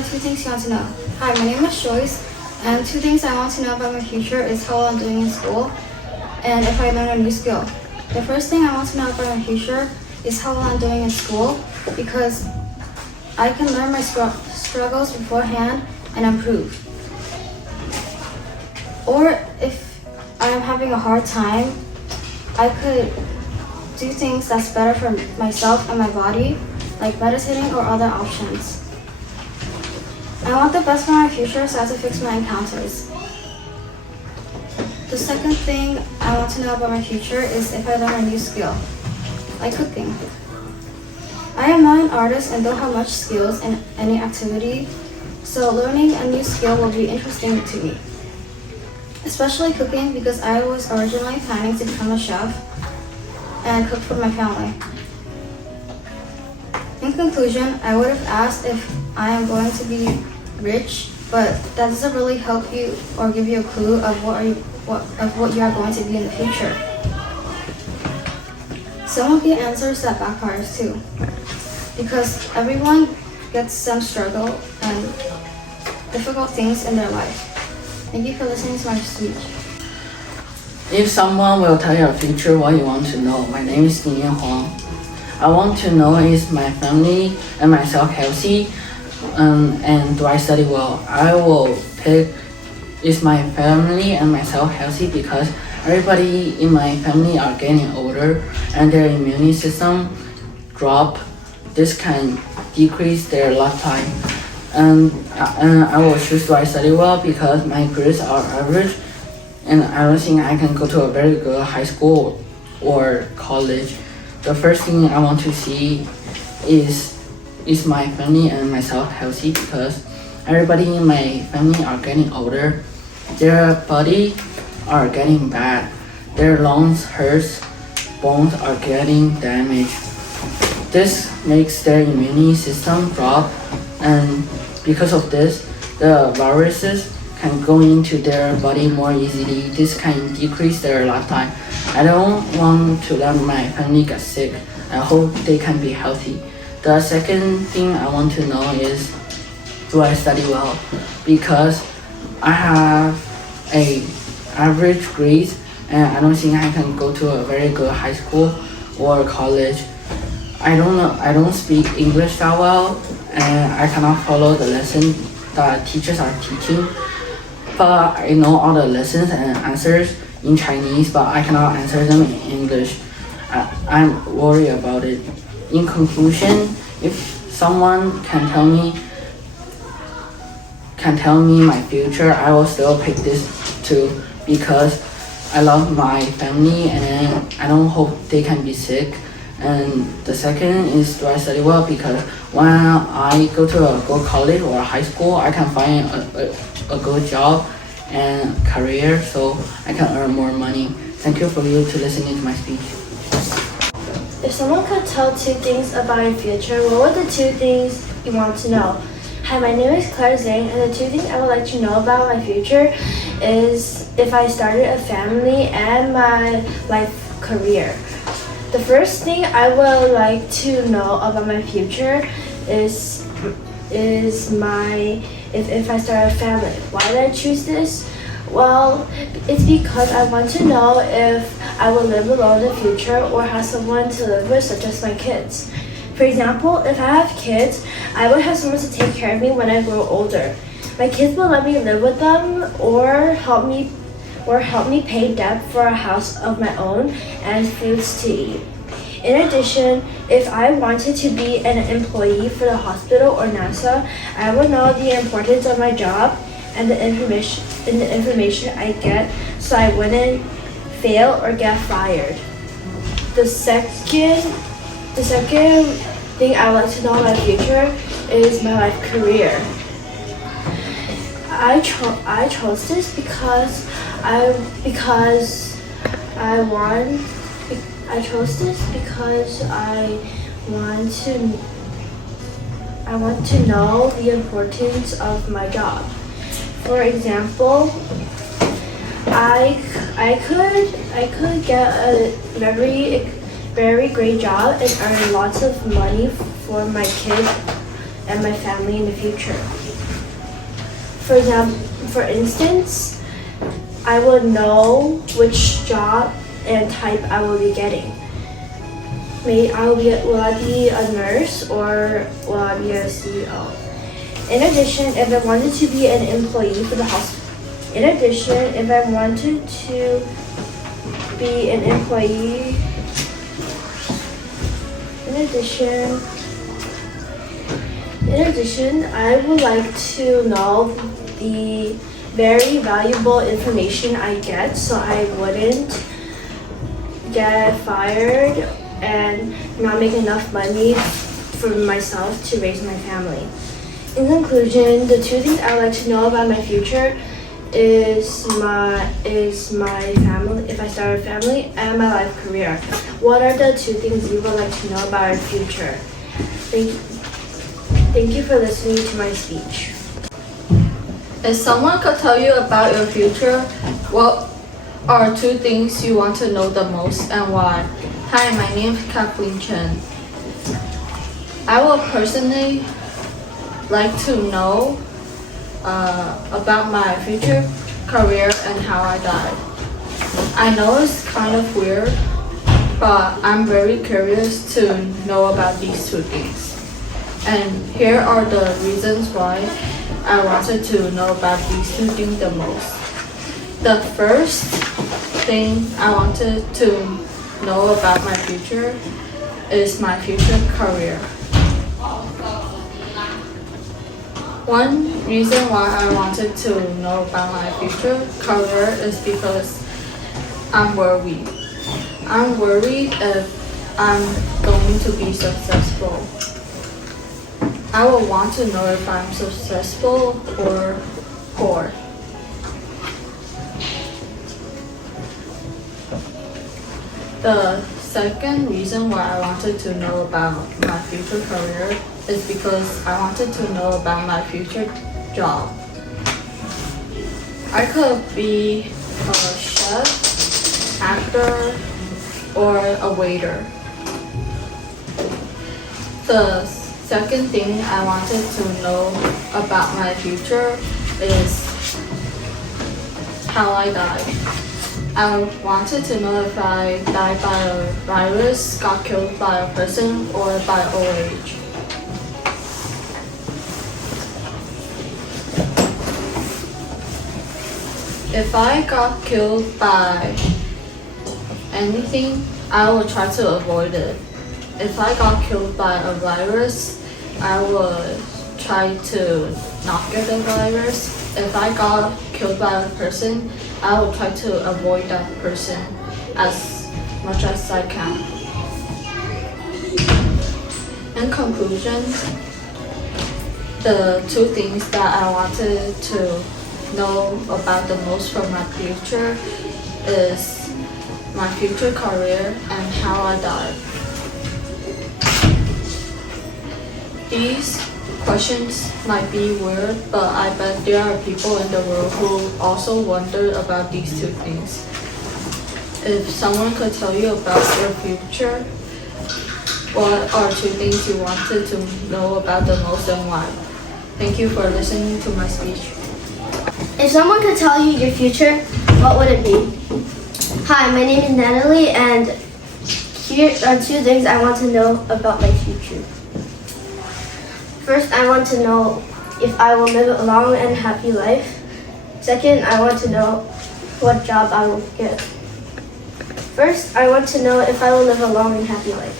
are two things you want to know? Hi, my name is Joyce, and two things I want to know about my future is how I'm doing in school and if I learn a new skill. The first thing I want to know about my future is how I'm doing in school because I can learn my struggles beforehand and improve. Or if I am having a hard time, I could do things that's better for myself and my body, like meditating or other options. I want the best for my future, so I have to fix my encounters. The second thing I want to know about my future is if I learn a new skill, like cooking. I am not an artist and don't have much skills in any activity, so learning a new skill will be interesting to me. Especially cooking because I was originally planning to become a chef and cook for my family. In conclusion, I would have asked if I am going to be rich, but that doesn't really help you or give you a clue of what you are going to be in the future. Some of the answers that backfires too, because everyone gets some struggle and difficult things in their life. Thank you for listening to my speech. If someone will tell your future what you want to know, my name is Nian Huang. I want to know is my family and myself healthy, and do I study well? I will pick is my family and myself healthy because everybody in my family are getting older and their immune system drop. This can decrease their lifetime. And I will choose do I study well because my grades are average and I don't think I can go to a very good high school or college. The first thing I want to see is my family and myself healthy because everybody in my family are getting older. Their body are getting bad. Their lungs hurts, bones are getting damaged. This makes their immune system drop, and because of this, the viruses can go into their body more easily. This can decrease their lifetime. I don't want to let my family get sick. I hope they can be healthy. The second thing I want to know is, do I study well? Because I have a average grades and I don't think I can go to a very good high school or college. I don't speak English that well and I cannot follow the lesson that teachers are teaching. But I know all the lessons and answers in Chinese, but I cannot answer them in English. I'm worried about it. In conclusion, if someone can tell me my future, I will still pick this too because I love my family and I don't hope they can be sick. And the second is, do I study well? Because when I go to a good college or a high school, I can find a good job and career so I can earn more money. Thank you for you to listening to my speech. If someone could tell two things about your future, what would the two things you want to know? Hi, my name is Claire Zhang, and the two things I would like to know about my future is if I started a family and my life career. The first thing I would like to know about my future is if I start a family. Why did I choose this? Well, it's because I want to know if I will live alone in the future or have someone to live with, such as my kids. For example, if I have kids, I would have someone to take care of me when I grow older. My kids will let me live with them or help me pay debt for a house of my own and foods to eat. In addition, if I wanted to be an employee for the hospital or NASA, I would know the importance of my job and the information I get so I wouldn't fail or get fired. The second thing I would like to know about my future is my life career. I chose this because I want to know the importance of my job. For example, I could get a very great job and earn lots of money for my kids and my family in the future. For instance, I would know which job and type I will be getting. Will I be a nurse or will I be a CEO? In addition, if I wanted to be an employee for the hospital. In addition, if I wanted to be an employee. In addition, I would like to know the very valuable information I get so I wouldn't get fired and not make enough money for myself to raise my family. In conclusion, the two things I would like to know about my future is my family, if I start a family, and my life career. What are the two things you would like to know about our future? Thank you for listening to my speech. If someone could tell you about your future, what are two things you want to know the most and why? Hi, my name is Kathleen Chen. I would personally like to know about my future career and how I died. I know it's kind of weird, but I'm very curious to know about these two things. And here are the reasons why I wanted to know about these two things the most. The first thing I wanted to know about my future is my future career. One reason why I wanted to know about my future career is because I'm worried. I'm worried if I'm going to be successful. I will want to know if I'm successful or poor. The second reason why I wanted to know about my future career is because I wanted to know about my future job. I could be a chef, actor, or a waiter. The second thing I wanted to know about my future is how I died. I wanted to know if I died by a virus, got killed by a person, or by old age. If I got killed by anything, I will try to avoid it. If I got killed by a virus, I would try to not get the virus. If I got killed by a person, I will try to avoid that person as much as I can. In conclusion, the two things that I wanted to know about the most from my future is my future career and how I died. These questions might be weird, but I bet there are people in the world who also wonder about these two things. If someone could tell you about your future, what are two things you wanted to know about the most and why? Thank you for listening to my speech. If someone could tell you your future, what would it be? Hi, my name is Natalie, and here are two things I want to know about my future. First, I want to know if I will live a long and happy life. Second, I want to know what job I will get. First, I want to know if I will live a long and happy life.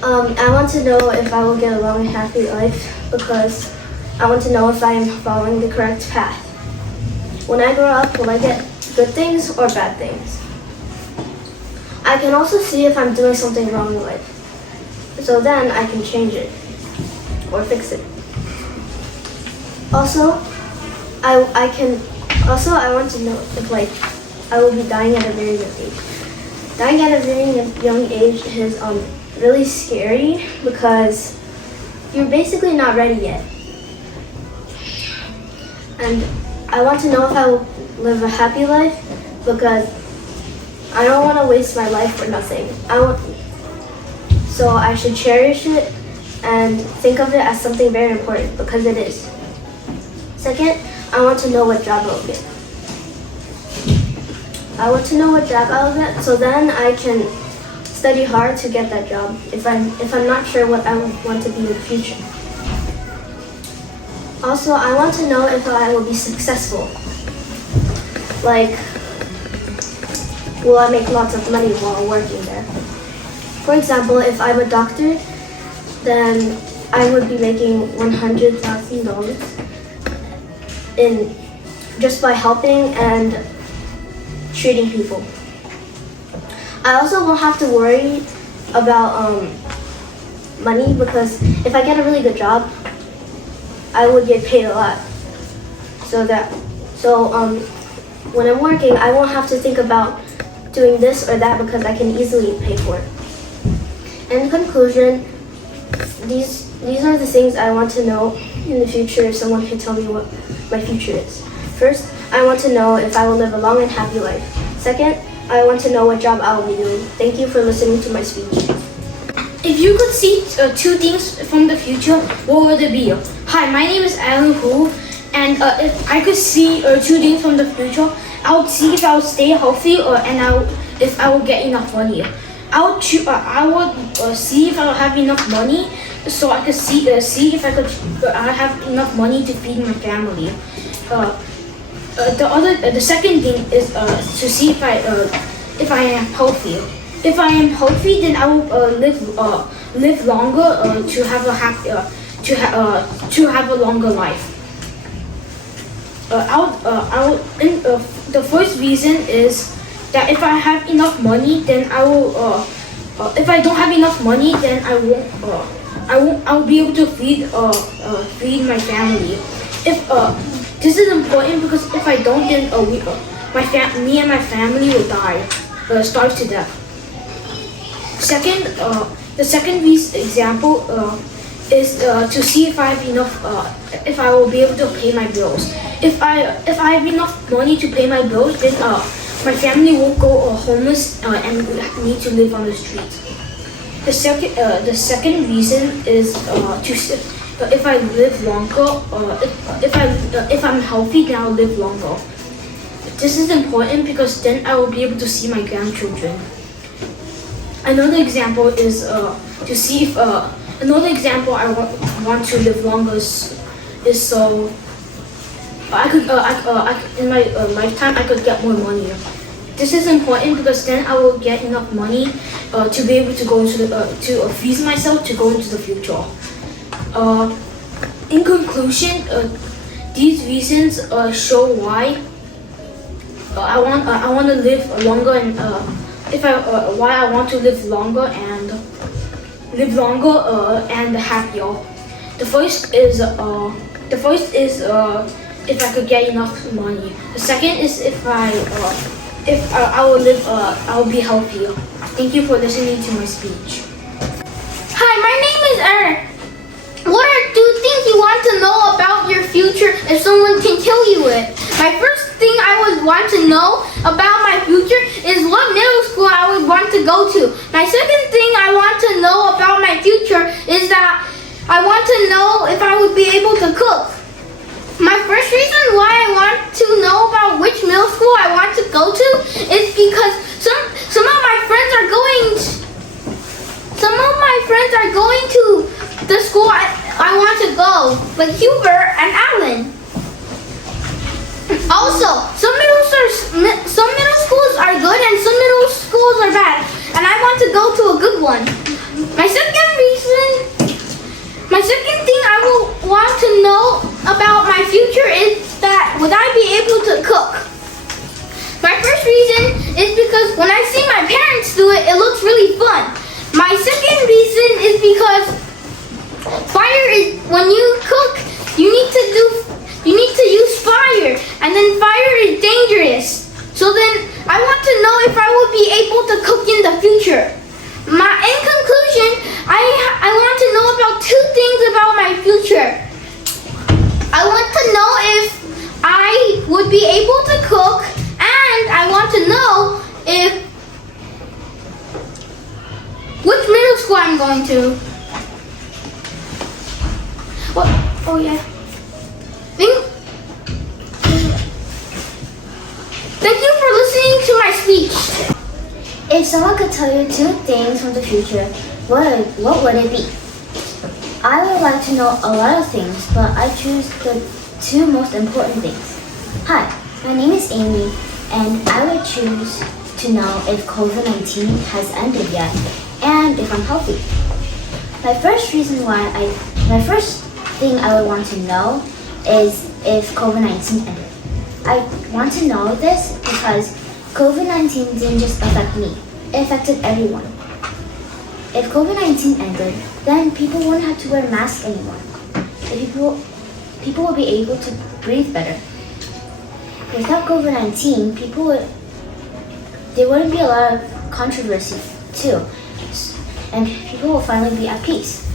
I want to know if I will get a long and happy life because I want to know if I am following the correct path. When I grow up, will I get good things or bad things? I can also see if I'm doing something wrong in life. So then I can change it or fix it. Also, I want to know if I will be dying at a very young age. Dying at a very young age is really scary because you're basically not ready yet. And I want to know if I will live a happy life because I don't want to waste my life for nothing. So I should cherish it and think of it as something very important because it is. Second, I want to know what job I'll get. I want to know what job I'll get, so then I can study hard to get that job if I'm not sure what I want to be in the future. Also, I want to know if I will be successful. Like, will I make lots of money while working there? For example, if I'm a doctor, then I would be making $100,000 in just by helping and treating people. I also won't have to worry about money because if I get a really good job, I would get paid a lot. So when I'm working, I won't have to think about doing this or that because I can easily pay for it. In conclusion, these are the things I want to know in the future if someone can tell me what my future is. First, I want to know if I will live a long and happy life. Second, I want to know what job I will be doing. Thank you for listening to my speech. If you could see two things from the future, what would it be? Hi, my name is Alan Hu, and if I could see two things from the future, I would see if I will stay healthy if I will get enough money. I would see if I will have enough money, so I could see if I have enough money to feed my family. The second thing is to see if I am healthy. If I am healthy, then I will live longer to have a longer life. The first reason is that if I have enough money, then I will. If I don't have enough money, then I won't be able to feed my family. This is important because if I don't, then me and my family will starve to death. The second example is to see if I have enough, if I will be able to pay my bills. If I have enough money to pay my bills, then my family won't go homeless and need to live on the streets. The second reason is if I live longer, if I'm healthy, then I'll live longer. This is important because then I will be able to see my grandchildren. Another example is to see if another example I want to live longer is so I could in my lifetime I could get more money. This is important because then I will get enough money to be able to go into to feed myself to go into the future. In conclusion, these reasons show why I want to live longer and why I want to live longer and happier. The first is if I could get enough money. The second is if I will be healthier. Thank you for listening to my speech. Hi, my name is Eric. What are two things you want to know about your future if someone can tell you it? My first thing I would want to know about my future is what middle school I would want to go to. My second thing I want to know about my future is that I want to know if I would be able to cook. My first reason why I want to know about which middle school I want to go to is because some of my friends are going to the school I want to go, like Hubert and Alan. Also, some middle schools are good and some middle schools are bad, and I want to go to a good one. My second thing I will want to know about my future is that would I be able to cook? My first reason is because when I see my parents do it, it looks really fun. My second reason is because when you cook, you need to use fire, and then fire is dangerous. So then I want to know if I will be able to cook in the future. In conclusion, I want to know about two things about my future. I want to know if I would be able to cook, and I want to know which middle school I'm going to. What? Oh yeah. speech. If someone could tell you two things from the future, what would it be? I would like to know a lot of things, but I choose the two most important things. Hi, my name is Amy, and I would choose to know if COVID-19 has ended yet, and if I'm healthy. My first thing I would want to know is if COVID-19 ended. I want to know this because COVID-19 didn't just affect me, it affected everyone. If COVID-19 ended, then people wouldn't have to wear masks anymore. People would be able to breathe better. Without COVID-19, there wouldn't be a lot of controversy too, and people will finally be at peace.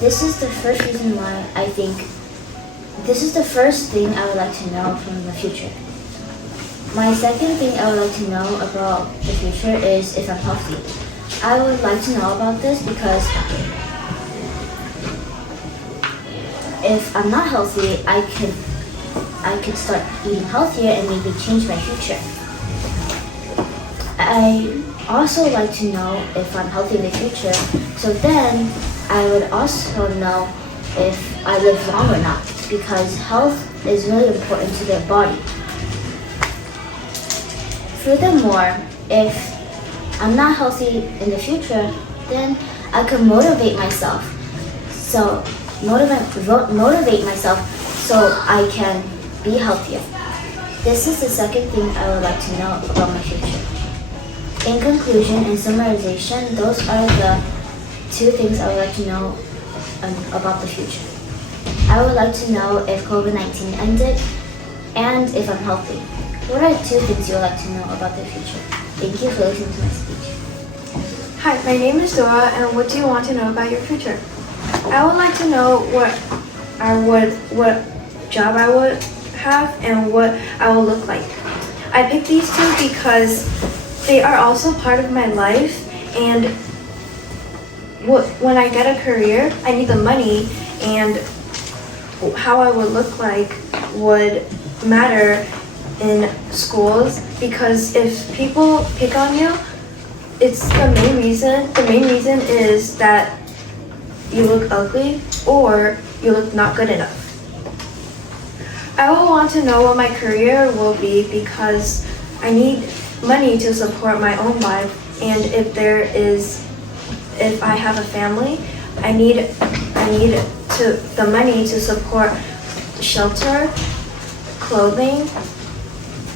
This is the first reason why I think this is the first thing I would like to know from the future. My second thing I would like to know about the future is if I'm healthy. I would like to know about this because if I'm not healthy, I could start eating healthier and maybe change my future. I also like to know if I'm healthy in the future, so then I would also know if I live long or not, because health is really important to the body. Furthermore, if I'm not healthy in the future, then I could motivate myself. So motivate myself so I can be healthier. This is the second thing I would like to know about my future. In conclusion and summarization, those are the two things I would like to know about the future. I would like to know if COVID-19 ended and if I'm healthy. What are two things you would like to know about the future? Thank you for listening to my speech. Hi, my name is Dora, and what do you want to know about your future? I would like to know what job I would have and what I will look like. I picked these two because they are also part of my life, and when I get a career, I need the money, and how I would look like would matter in schools, because if people pick on you, it's the main reason. The main reason is that you look ugly or you look not good enough. I will want to know what my career will be because I need money to support my own life, and if I have a family, I need the money to support shelter, clothing,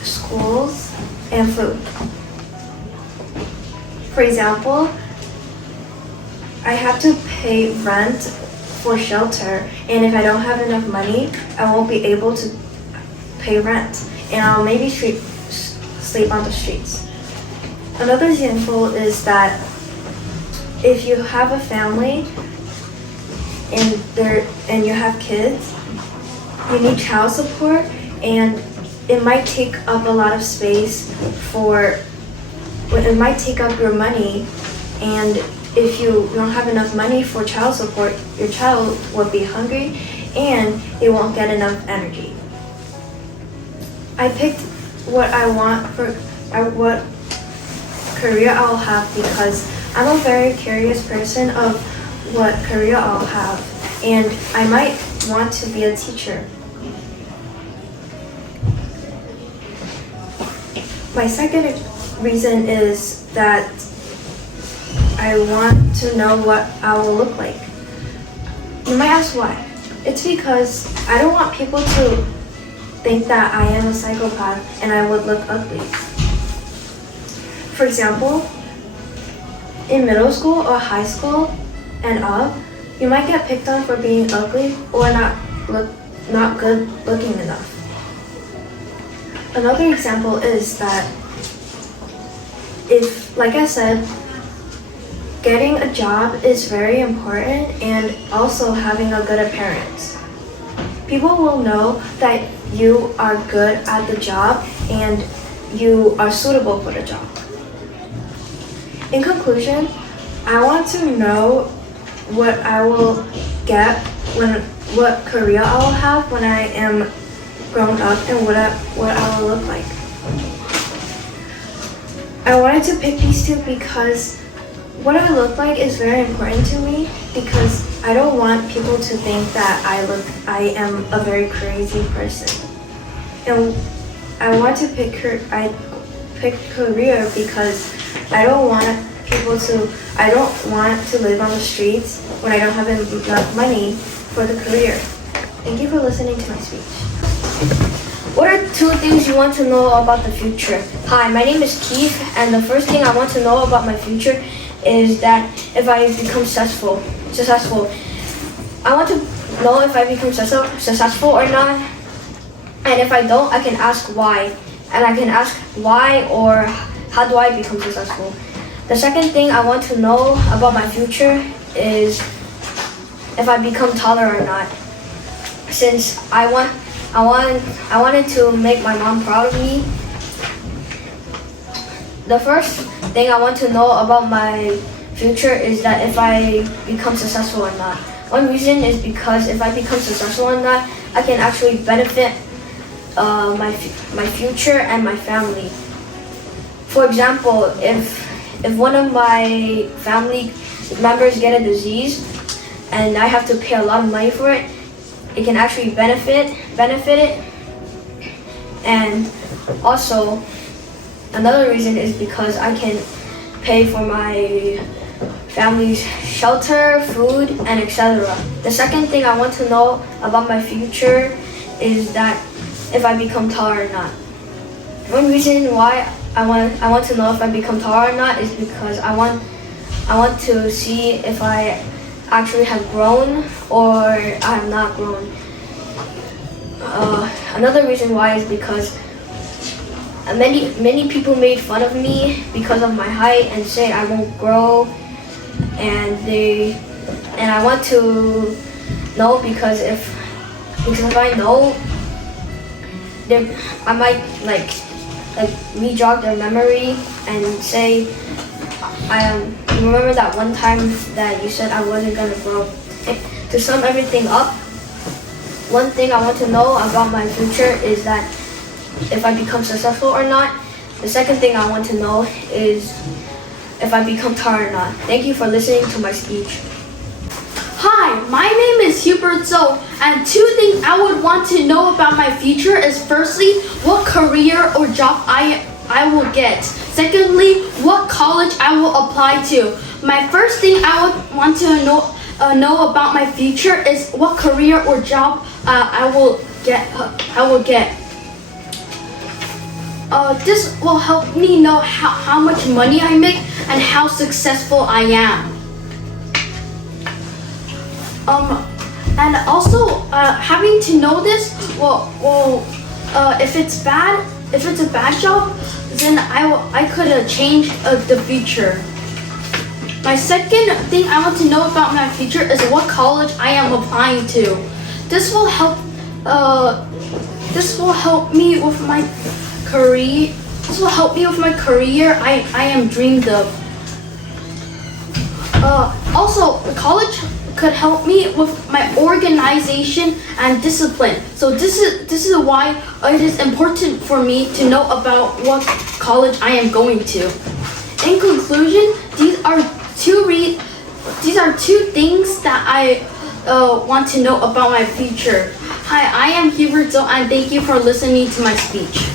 schools, and food. For example, I have to pay rent for shelter, and if I don't have enough money, I won't be able to pay rent, and I'll maybe sleep on the streets. Another example is that if you have a family and you have kids, you need child support, and it might take up a lot of space it might take up your money, and if you don't have enough money for child support, your child will be hungry and it won't get enough energy. I picked what I want what career I'll have because I'm a very curious person of what career I'll have, and I might want to be a teacher. My second reason is that I want to know what I will look like. You might ask why. It's because I don't want people to think that I am a psychopath and I would look ugly. For example, in middle school or high school and up, you might get picked on for being ugly or not good looking enough. Another example is that like I said, getting a job is very important, and also having a good appearance. People will know that you are good at the job and you are suitable for the job. In conclusion, I want to know what I will get what career I will have when I am grown up and what I will look like. I wanted to pick these two because what I look like is very important to me, because I don't want people to think that I am a very crazy person. And I want to pick career because I don't want to live on the streets when I don't have enough money for the career. Thank you for listening to my speech. What are 2 things you want to know about the future? Hi, my name is Keith, and the first thing I want to know about my future is that if I become successful, I want to know if I become successful or not. And if I don't, I can ask why. And I can ask why or how do I become successful. The second thing I want to know about my future is if I become taller or not. Since I wanted to make my mom proud of me. The first thing I want to know about my future is that if I become successful or not. One reason is because if I become successful or not, I can actually benefit my future and my family. For example, if one of my family members get a disease and I have to pay a lot of money for it, it can actually benefit it. And also, another reason is because I can pay for my family's shelter, food, and etc. The second thing I want to know about my future is that if I become taller or not. One reason why I want to know if I become taller or not is because I want to see if I actually have grown or I have not grown. Another reason why is because many people made fun of me because of my height and say I won't grow, and I want to know because if I know, I might like re-jog their memory and say, remember that one time that you said I wasn't gonna grow. To sum everything up, one thing I want to know about my future is that if I become successful or not. The second thing I want to know is if I become taller or not. Thank you for listening to my speech. Hi, my name is Hubert Zhou, and 2 things I would want to know about my future is firstly, what career or job I will get. Secondly, what college I will apply to. My first thing I would want to know about my future is what career or job I will get. This will help me know how much money I make and how successful I am. And also having to know this if it's a bad job, then I could change the future. My second thing I want to know about my future is what college I am applying to. This will help me with my career. This will help me with my career I am dreamed of. Also, college could help me with my organization and discipline. So this is why it is important for me to know about what college I am going to. In conclusion, these are 2 things that I want to know about my future. Hi, I am Hubert Zhou, and thank you for listening to my speech.